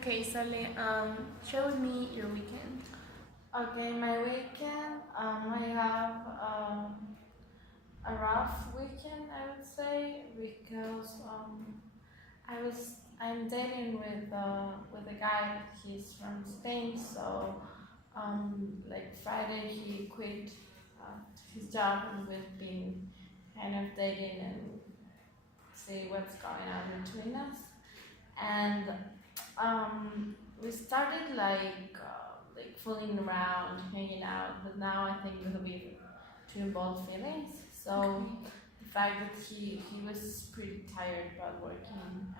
Okay, Sally, share with me your weekend. Okay, my weekend, I have a rough weekend, I would say, because I'm dating with a guy. He's from Spain, so like Friday he quit his job, and we've been kind of dating and see what's going on between us. And we started like fooling around, hanging out, but now I think it'll be too involved feelings. So the fact that he was pretty tired about working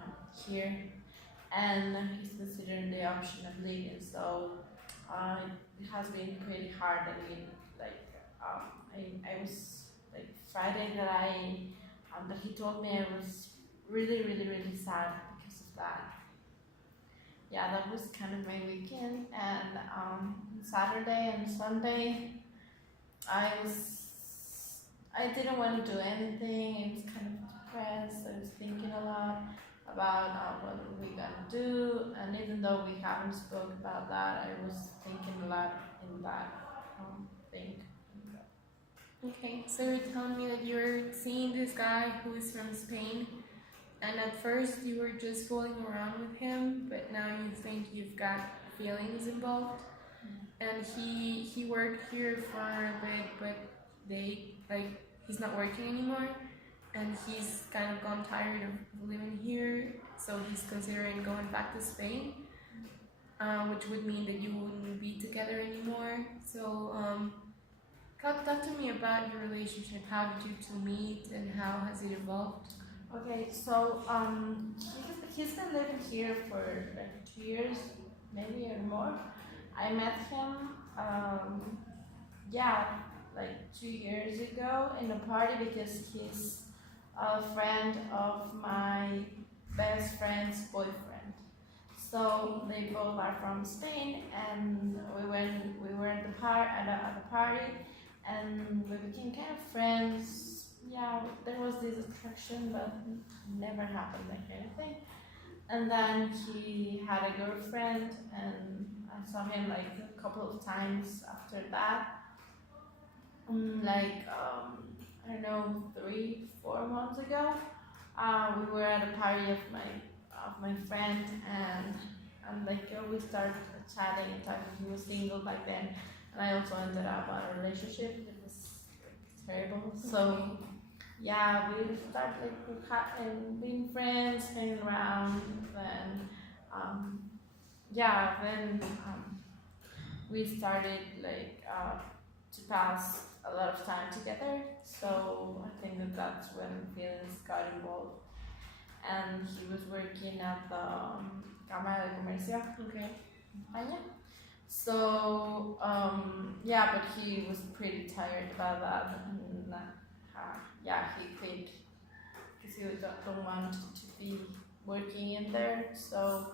here, and he's considering the option of leaving. So it has been pretty hard. I mean, like I was like Friday that he told me, I was really sad because of that. Yeah, that was kind of my weekend. And Saturday and Sunday, I didn't want to do anything. I was kind of depressed. I was thinking a lot about what are we gonna do. And even though we haven't spoke about that, I was thinking a lot in that thing. Okay, so you're telling me that you're seeing this guy who is from Spain, and at first you were just fooling around with him, but now you think you've got feelings involved. And he worked here for a bit, but he's not working anymore, and he's kind of gone tired of living here, so he's considering going back to Spain, which would mean that you wouldn't be together anymore. So talk to me about your relationship. How did you two meet, and how has it evolved? Okay, so he's been living here for like 2 years, maybe or more. I met him, yeah, like 2 years ago in a party because he's a friend of my best friend's boyfriend. So they both are from Spain, and we were at the party, and we became kind of friends. Yeah, there was this attraction, but never happened like anything. And then he had a girlfriend, and I saw him like a couple of times after that. I don't know, 3 4 months ago, we were at a party of my friend, and like we started chatting and talking. He was single back then, and I also ended up on a relationship. It was like terrible. So yeah, we started being friends, hanging around. Then then we started to pass a lot of time together. So I think that's when feelings got involved. And he was working at the Cámara de Comercio. Okay. España. So but he was pretty tired about that, and he quit because he don't want to be working in there. So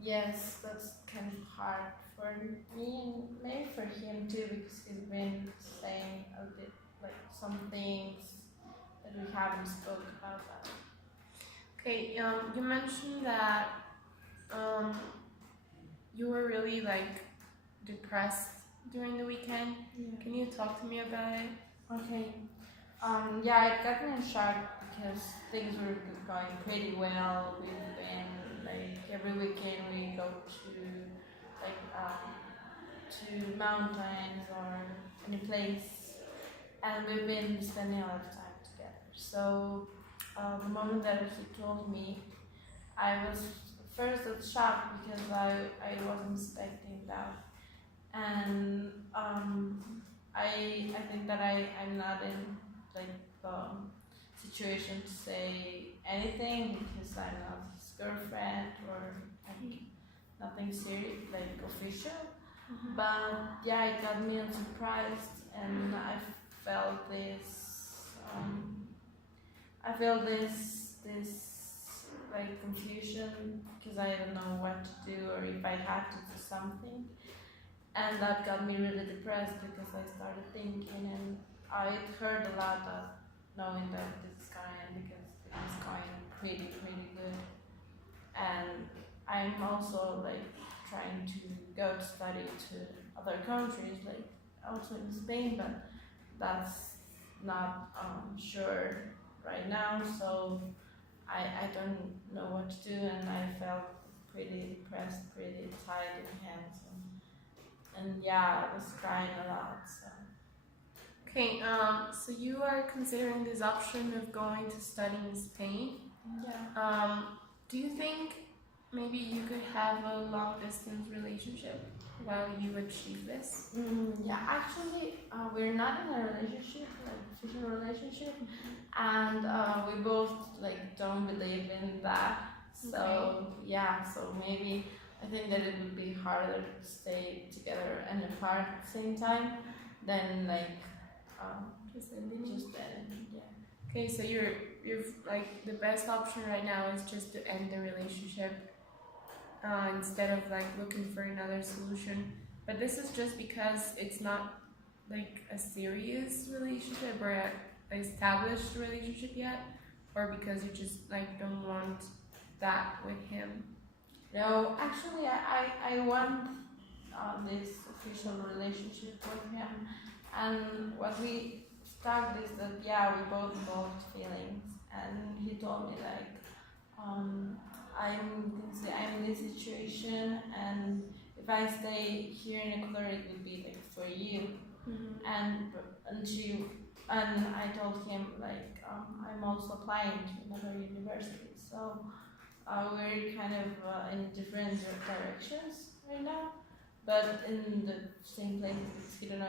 yes, that's kind of hard for me and maybe for him too, because he's been saying a bit like some things that we haven't spoke about that. Okay, you mentioned that you were really depressed during the weekend. Yeah. Can you talk to me about it? Okay. It got me in shock because things were going pretty well. We've been like every weekend we go to mountains or any place, and we've been spending a lot of time together. So the moment that he told me, I was first shocked because I wasn't expecting that, and I think that I'm not in the situation to say anything because I'm not his girlfriend or nothing serious like official. But yeah, it got me unsurprised, and felt this I felt this like confusion because I don't know what to do or if I had to do something, and that got me really depressed because I started thinking, and I hurt a lot of knowing that this is going because it was going pretty good, and I'm also like trying to go to study to other countries, like also in Spain, but that's not sure right now. So I don't know what to do, and I felt pretty depressed, pretty tired in hands, and yeah, I was crying a lot. So Okay, so you are considering this option of going to study in Spain. yeah. Do you think maybe you could have a long distance relationship while you achieve this? Yeah, actually, we're not in a relationship, like official relationship, and we both like don't believe in that. So yeah, so maybe I think that it would be harder to stay together and apart at the same time than like Just ending it? just then. Yeah. Okay, so you're like the best option right now is just to end the relationship instead of like looking for another solution. But this is just because it's not like a serious relationship or a established relationship yet, or because you just like don't want that with him. No, actually, I want this official relationship with him, and what we started is that yeah, we both involved feelings, and he told me like, I'm in this situation, and if I stay here in Ecuador, it would be like for you, and I told him like, I'm also applying to another university, so. We're kind of in different directions right now, but in the same places. He don't know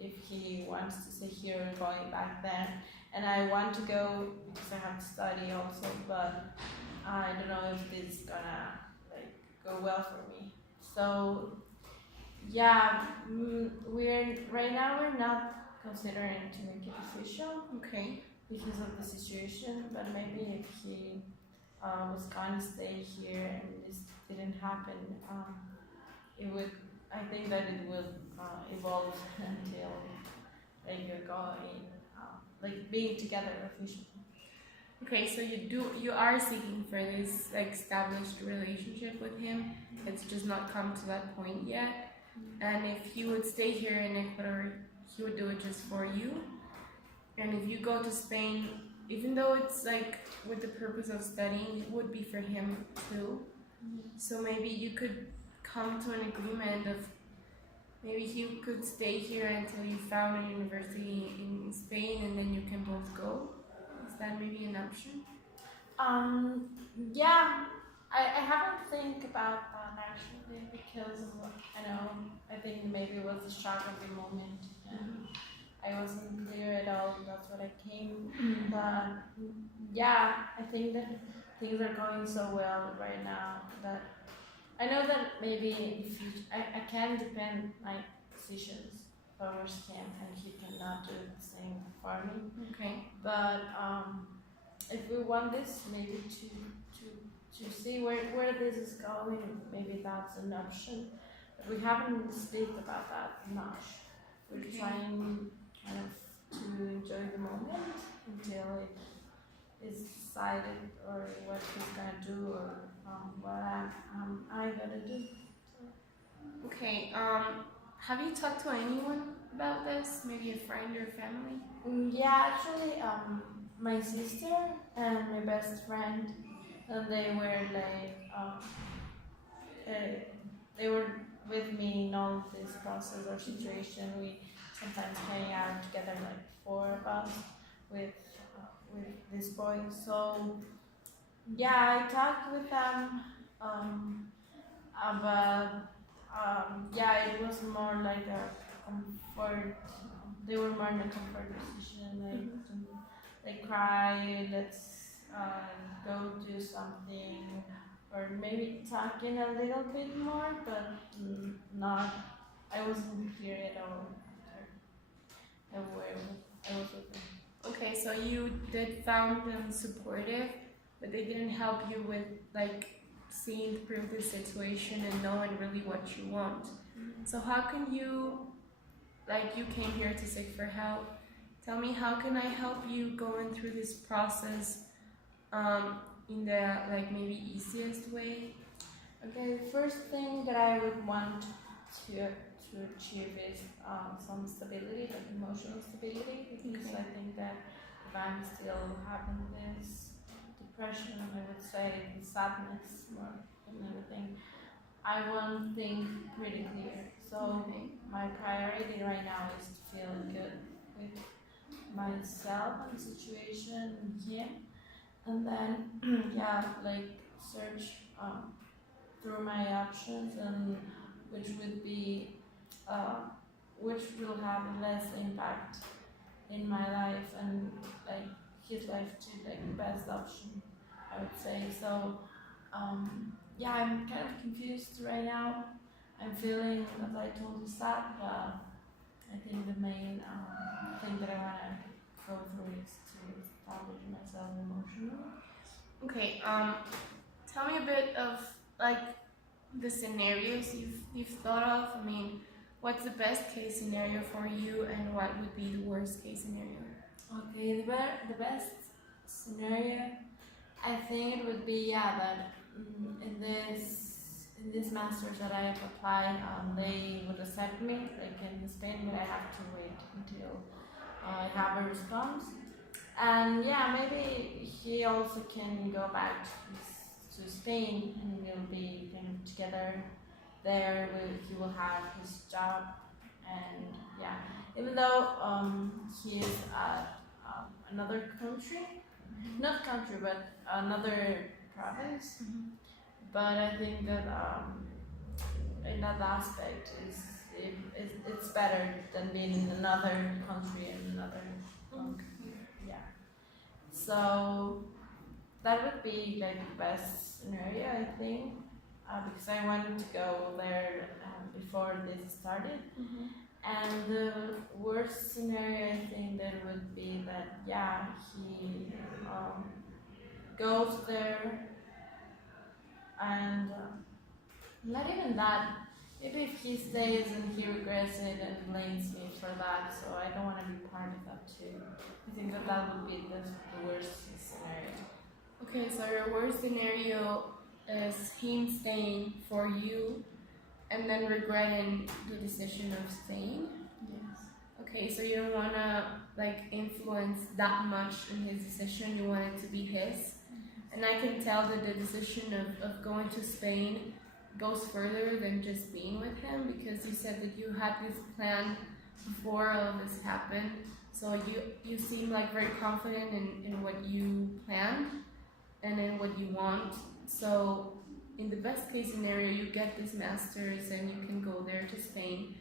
if he wants to stay here or going back there. And I want to go because I have to study also, but I don't know if this is gonna like go well for me. So yeah, we're right now we're not considering to make it official Okay. because of the situation, but maybe if he was going to stay here and this didn't happen, it would. I think that it will evolve until like you're going, like being together officially. Okay, so you are seeking for this like established relationship with him. It's just not come to that point yet. And if he would stay here in Ecuador, he would do it just for you. And if you go to Spain, even though it's like with the purpose of studying, it would be for him too. So maybe you could come to an agreement of maybe he could stay here until you found a university in Spain and then you can both go. Is that maybe an option? Yeah, I haven't think about that actually because I think maybe it was the shock of the moment and I wasn't clear at all. That's what I came, but yeah, I think that things are going so well right now that I know that maybe in the future I can depend my decisions towards him and he cannot do the same for me. Okay. But if we want this, maybe to see where this is going, maybe that's an option. But we haven't speak about that much. We're trying kind of to enjoy the moment until it is decided or what he's gonna do or what I gonna do. Okay. Have you talked to anyone about this? Maybe a friend or family? Yeah, actually, my sister and my best friend, and they were like, they were with me in all this process or situation. We sometimes hang out together, like four of us, with this boy. So yeah, I talked with them, but yeah, it was more like a comfort. They were more in a comfort position, like cry, let's go do something, or maybe talking a little bit more, but not. I wasn't clear at all where I was with them. Okay, so you did found them supportive, but they didn't help you with like seeing through the situation and knowing really what you want. So how can you, like you came here to seek for help? Tell me, how can I help you going through this process in the like maybe easiest way? Okay, the first thing that I would want to achieve is some stability, like emotional stability, because Okay. I think that if I'm still having this depression, I would say the sadness more than everything, I won't think pretty clear. So Okay. my priority right now is to feel good with myself and the situation and him, and then yeah, like search through my options and which would be uh, which will have less impact in my life and like his life to like the best option, I would say. So yeah, I'm kind of confused right now. I'm feeling, as I told you, sad, but I think the main thing that I want to go through is to establish myself emotionally. Okay. Tell me a bit of like the scenarios you've thought of. I mean, what's the best case scenario for you, and what would be the worst case scenario? Okay, the best scenario, I think it would be yeah that in this masters that I have applied, they would accept me like in Spain, but I have to wait until I have a response. And yeah, maybe he also can go back to Spain and we'll be kind of together there. He will have his job, and yeah, even though he is at another country, not country, but another province. But I think that in that aspect it's better than being in another country and another yeah. So that would be like the best scenario, I think, because I wanted to go there before this started. And the worst scenario, I think, that would be that yeah, he goes there and not even that. Maybe if he stays and he regrets it and blames me for that, so I don't want to be part of that too. I think that that would be the worst scenario. Okay, so your worst scenario is him staying for you and then regretting the decision of staying. Yes. Okay, so you don't wanna like influence that much in his decision, you want it to be his. And I can tell that the decision of going to Spain goes further than just being with him, because you said that you had this plan before all of this happened. So you seem like very confident in what you planned and in what you want. So in the best case scenario, you get this master's and you can go there to Spain.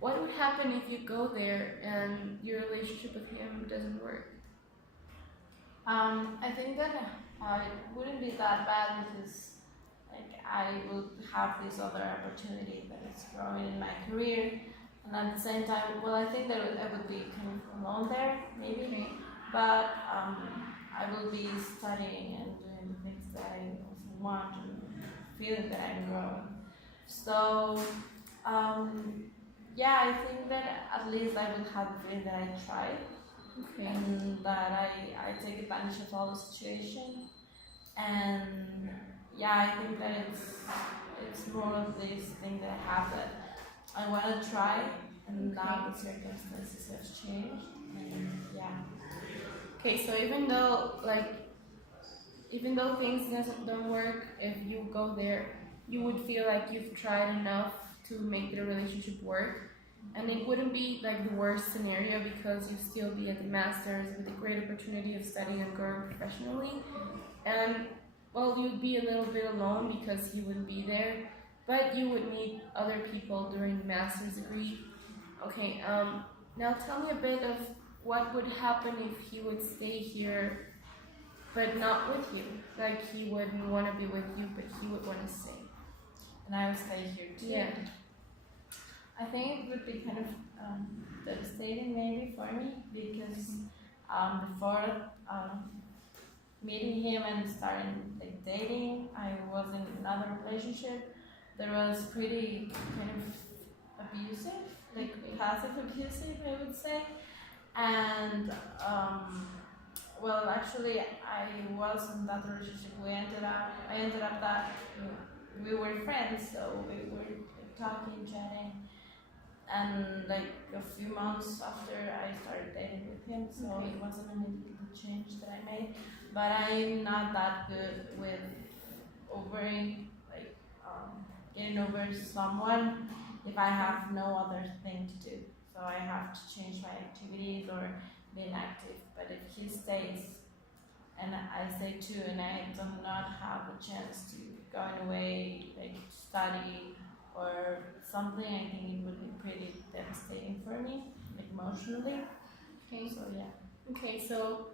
What would happen if you go there and your relationship with him doesn't work? I think that it wouldn't be that bad because like I would have this other opportunity that is growing in my career, and at the same time, well, I think that I would be kind of alone there maybe, Okay. but I will be studying and doing the things that I also want and feeling that I'm growing. So yeah, I think that at least I will have the feeling that I tried Okay. and that I take advantage of all the situation. And yeah, I think that it's more of this thing that I have that I want to try, and now the circumstances have changed, and yeah. Okay, so even though things don't work, if you go there, you would feel like you've tried enough to make the relationship work, and it wouldn't be like the worst scenario because you'd still be at the masters with a great opportunity of studying and growing professionally, and well, you'd be a little bit alone because he wouldn't be there, but you would meet other people during the master's degree. Okay, now tell me a bit of what would happen if he would stay here but not with you. Like he wouldn't want to be with you, but he would want to stay. And I will stay here too. Yeah. I think it would be kind of devastating maybe for me because before meeting him and starting like dating, I was in another relationship that was pretty kind of abusive, like passive abusive, I would say. And well, actually, I was in that relationship. I ended up that we were friends, so we were talking, chatting, and like a few months after I started dating with him, so Okay. it wasn't an immediate change that I made. But I'm not that good with overing, like getting over someone if I have no other thing to do. So I have to change my activities or be inactive. But if he stays and I stay too, and I do not have a chance to go away, like study or something, I think it would be pretty devastating for me, like emotionally. Okay. So yeah. Okay, so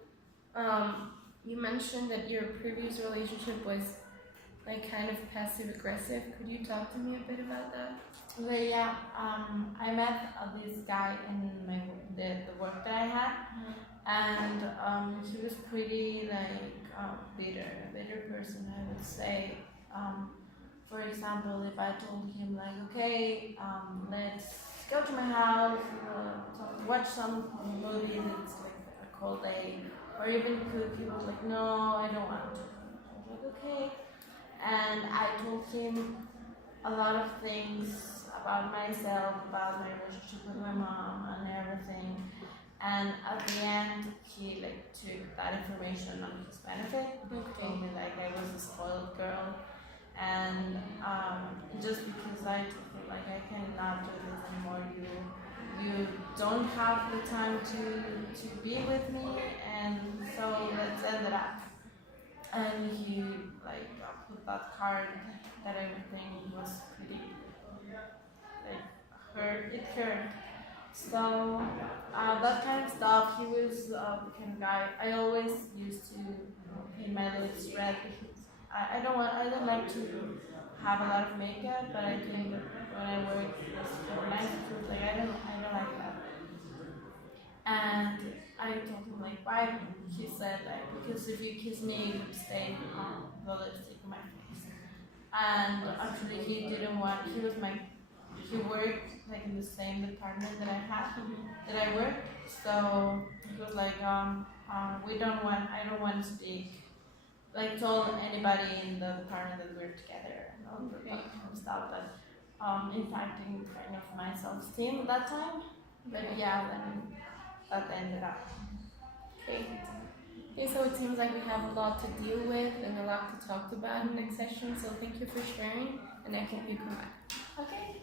you mentioned that your previous relationship was like kind of passive aggressive. Could you talk to me a bit about that? Okay, yeah. I met this guy in the work that I had, and he was pretty like a bitter person, I would say. For example, if I told him like, okay, let's go to my house, watch some movie, it's like a cold day, or even cook, he was like, no, I don't want to. I was like, okay, and I told him a lot of things about myself, about my relationship with my mom and everything. And at the end, he like took that information on his benefit. He told me like I was a spoiled girl, and just because I told him like I cannot do this anymore. You don't have the time to be with me, and so let's end it up. And he like put that card that everything was pretty like hurt. It hurt. So that kind of stuff. He was the kind of guy. I always used to paint my lips red because I don't like to have a lot of makeup, but I think that when I wear it, it's super nice. Because like I don't like that. And I told him like why. He said like because if you kiss me, it would stain the lipstick on my face. And actually, he didn't want. He worked like in the same department that I had, that I worked. So it was like we don't want. I don't want to speak. Like told anybody in the department that we're together and all that kind of stuff that impacting kind of my self-esteem at that time. But yeah, then that ended up. Okay. Okay, so it seems like we have a lot to deal with and a lot to talk about in the next session. So thank you for sharing, and I hope you come back. Okay.